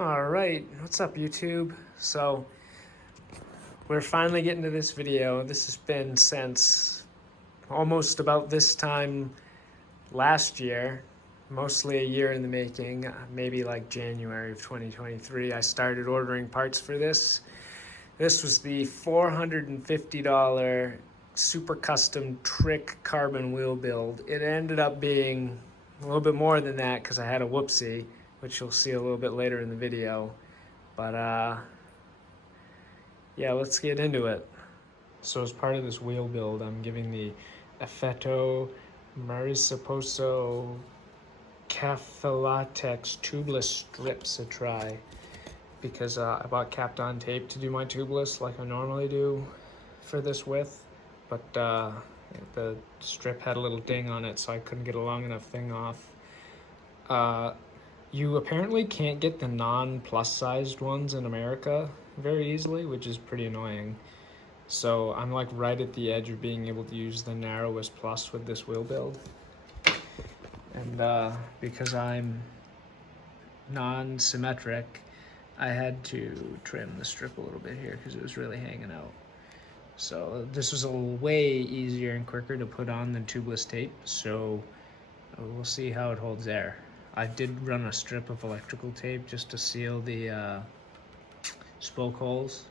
All right, what's up YouTube? So we're finally getting to this video. This has been since almost about this time last year, mostly a year in the making, maybe like January of 2023. I started ordering parts for this. This was the $450 super custom trick carbon wheel build. It ended up being a little bit more than that because I had a whoopsie, which you'll see a little bit later in the video. But yeah, let's get into it. So as part of this wheel build, I'm giving the Effetto Mariposa Caffelatex tubeless strips a try because I bought Kapton tape to do my tubeless like I normally do for this width, but the strip had a little ding on it, so I couldn't get a long enough thing off. You apparently can't get the non-plus sized ones in America very easily, which is pretty annoying. So I'm like right at the edge of being able to use the narrowest plus with this wheel build. And because I'm non-symmetric, I had to trim the strip a little bit here because it was really hanging out. So this was a way easier and quicker to put on than tubeless tape, so we'll see how it holds air. I did run a strip of electrical tape just to seal the spoke holes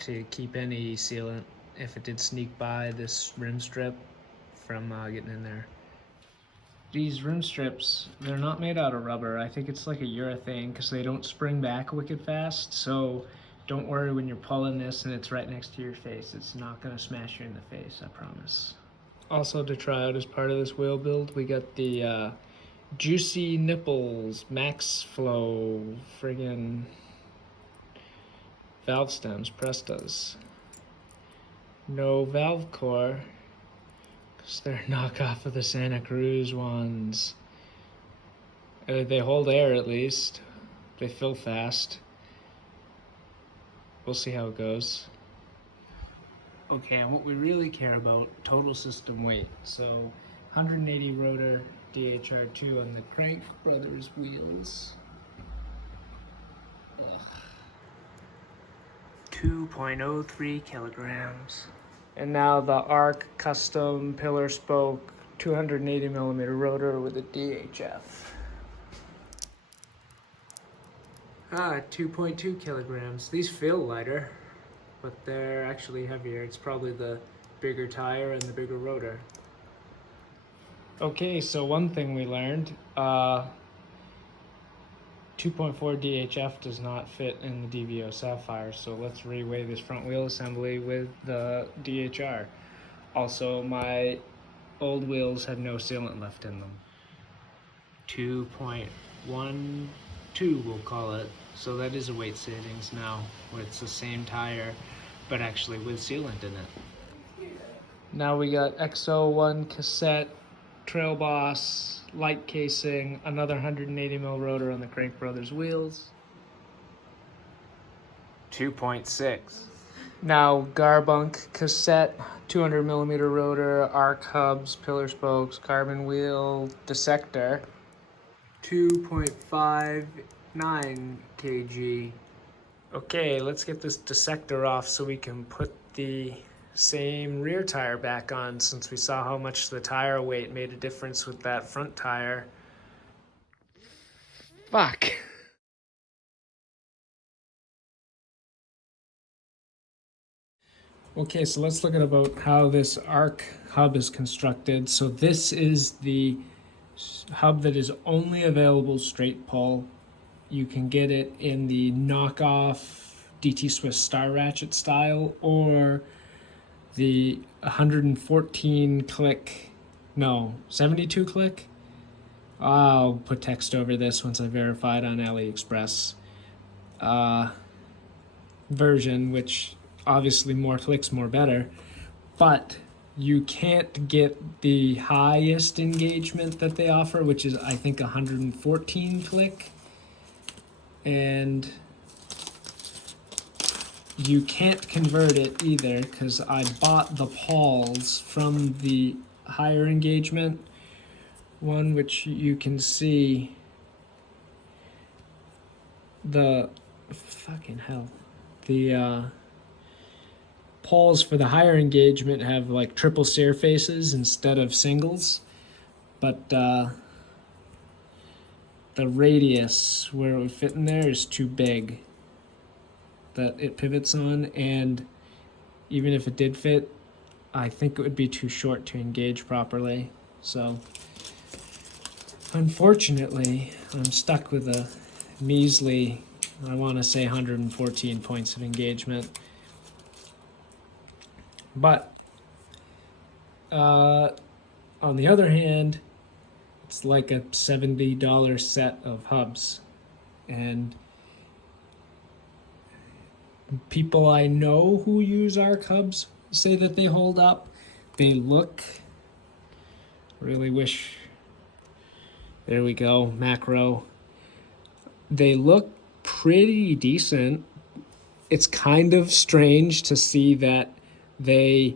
to keep any sealant, if it did sneak by this rim strip, from getting in there. These rim strips, they're not made out of rubber. I think it's like a urethane because they don't spring back wicked fast, so don't worry when you're pulling this and it's right next to your face. It's not gonna smash you in the face, I promise. Also to try out as part of this wheel build, we got the Juicy Nipples Max Flow friggin' valve stems, Prestas. No valve core, because they're a knockoff of the Santa Cruz ones. They hold air at least. They fill fast. We'll see how it goes. Okay, and what we really care about, total system weight. So 180 rotor DHR2 on the Crank Brothers wheels. 2.03 kilograms. And now the ARC custom pillar spoke 280 millimeter rotor with a DHF. 2.2 kilograms. These feel lighter, but they're actually heavier. It's probably the bigger tire and the bigger rotor. Okay, so one thing we learned, 2.4 DHF does not fit in the DVO Sapphire, so let's reweigh this front wheel assembly with the DHR. Also, my old wheels had no sealant left in them. 2.12 we'll call it. So that is a weight savings now, where it's the same tire, but actually with sealant in it. Now we got XO1 cassette, Trail Boss, light casing, another 180 mil rotor on the Crank Brothers wheels. 2.6. Now Garbunk cassette, 200 millimeter rotor, arc hubs, pillar spokes, carbon wheel, dissector. 2.59 kg. Okay, let's get this dissector off so we can put the same rear tire back on, since we saw how much the tire weight made a difference with that front tire. Fuck. Okay, so let's look at about how this arc hub is constructed. So this is the hub that is only available straight pull. You can get it in the knockoff DT Swiss Star Ratchet style, or the 114 click, no, 72 click. I'll put text over this once I verify it on AliExpress. Version, which obviously more clicks, more better, but you can't get the highest engagement that they offer, which is I think 114 click. And you can't convert it either because I bought the Pauls from the higher engagement one, which you can see the fucking hell. The poles for the higher engagement have like triple sear faces instead of singles, but the radius where it would fit in there is too big that it pivots on, and even if it did fit, I think it would be too short to engage properly. So unfortunately, I'm stuck with a measly, I want to say 114 points of engagement. But on the other hand, it's like a $70 set of hubs. And people I know who use ARC hubs say that they hold up. They look, really wish, there we go, macro. They look pretty decent. It's kind of strange to see that they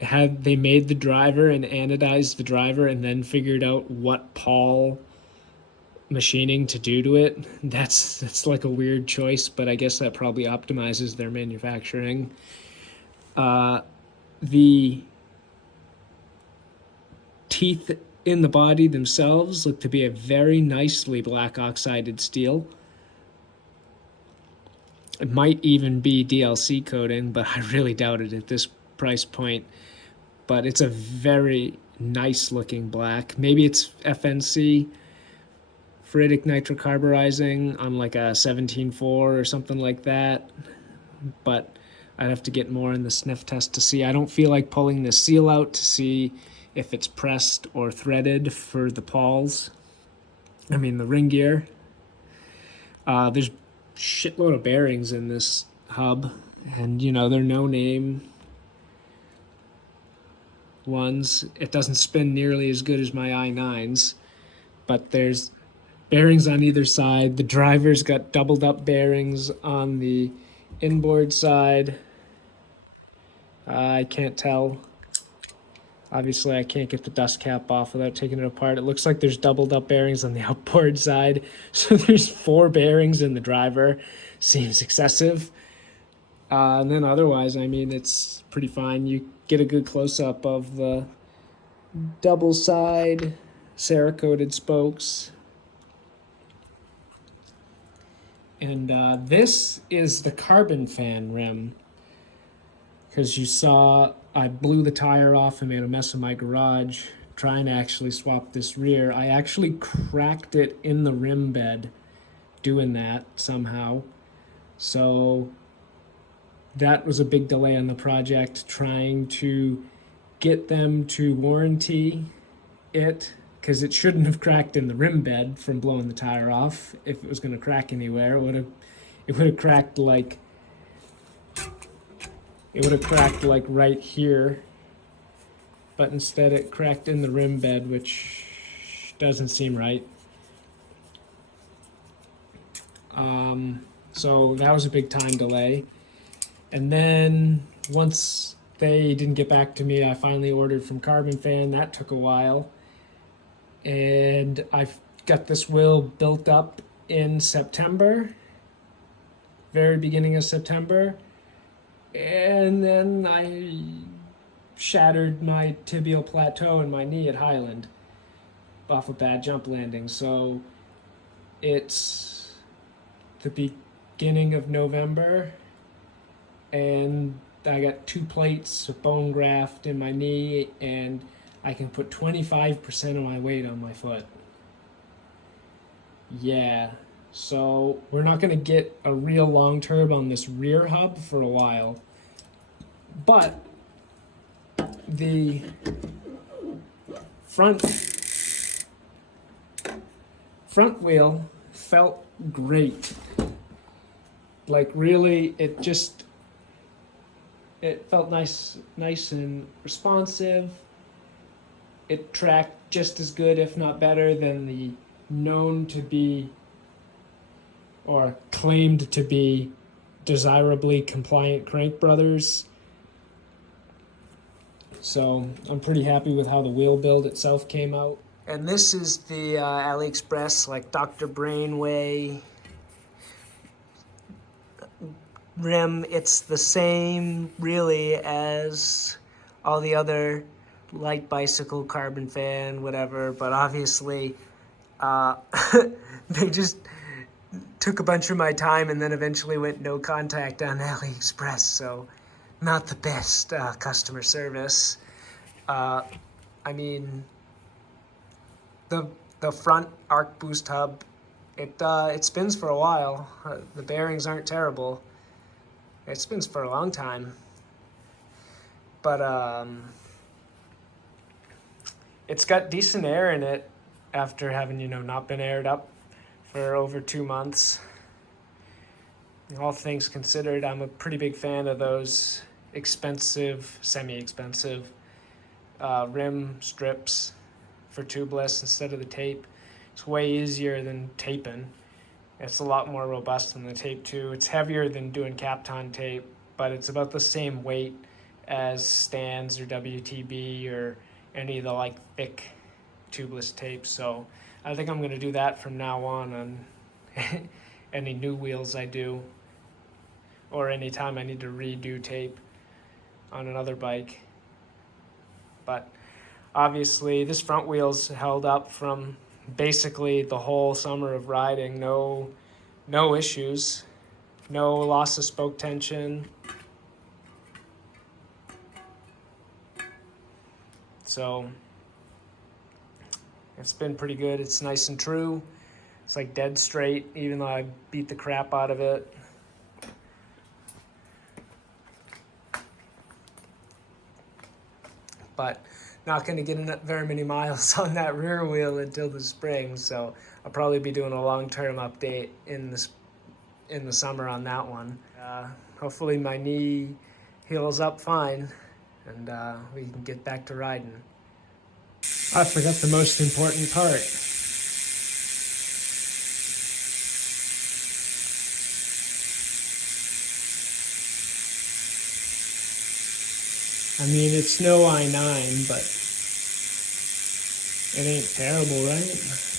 made the driver and anodized the driver and then figured out what Paul machining to do to it. That's like a weird choice, but I guess that probably optimizes their manufacturing. The teeth in the body themselves look to be a very nicely black oxided steel. It might even be DLC coating, but I really doubt it at this price point. But it's a very nice looking black. Maybe it's FNC, ferritic nitrocarburizing, on like a 17.4 or something like that. But I'd have to get more in the sniff test to see. I don't feel like pulling the seal out to see if it's pressed or threaded for the pawls. I mean, the ring gear. There's shitload of bearings in this hub, and you know, they're no name ones. It doesn't spin nearly as good as my i9s, but there's bearings on either side. The driver's got doubled up bearings on the inboard side. I can't tell. Obviously, I can't get the dust cap off without taking it apart. It looks like there's doubled up bearings on the outboard side. So there's 4 bearings in the driver. Seems excessive. And then otherwise, I mean, it's pretty fine. You get a good close-up of the double side Cerakoted spokes. And this is the carbon fan rim. Because you saw I blew the tire off and made a mess of my garage trying to actually swap this rear. I actually cracked it in the rim bed doing that somehow. So that was a big delay on the project, trying to get them to warranty it, because it shouldn't have cracked in the rim bed from blowing the tire off. If it was going to crack anywhere, it would have cracked like right here, but instead it cracked in the rim bed, which doesn't seem right. So that was a big time delay. And then once they didn't get back to me, I finally ordered from Carbon Fan. That took a while. And I've got this wheel built up in September, very beginning of September. And then I shattered my tibial plateau in my knee at Highland off a bad jump landing. So it's the beginning of November, and I got 2 plates of bone graft in my knee, and I can put 25% of my weight on my foot. Yeah. So we're not going to get a real long turb on this rear hub for a while. But the front wheel felt great. Like really, it felt nice and responsive. It tracked just as good, if not better, than the known to be or claimed to be desirably compliant Crank Brothers. So I'm pretty happy with how the wheel build itself came out. And this is the AliExpress, like Dr. Brainway rim, it's the same really as all the other light bicycle, carbon fan, whatever, but obviously uh, they just took a bunch of my time and then eventually went no contact on AliExpress, so not the best customer service. I mean, the front arc boost hub, it spins for a while. The bearings aren't terrible. It spins for a long time, but it's got decent air in it after having not been aired up for over 2 months. All things considered, I'm a pretty big fan of those expensive, semi-expensive rim strips for tubeless instead of the tape. It's way easier than taping. It's a lot more robust than the tape too. It's heavier than doing Kapton tape, but it's about the same weight as Stans or WTB or any of the thick tubeless tapes. So I think I'm going to do that from now on any new wheels I do, or anytime I need to redo tape on another bike. But obviously this front wheel's held up from basically the whole summer of riding. No issues, no loss of spoke tension. So it's been pretty good. It's nice and true. It's dead straight, even though I beat the crap out of it. But not going to get very many miles on that rear wheel until the spring, so I'll probably be doing a long-term update in the summer on that one. Hopefully my knee heals up fine, and we can get back to riding. I forgot the most important part. I mean, it's no I9, but it ain't terrible, right?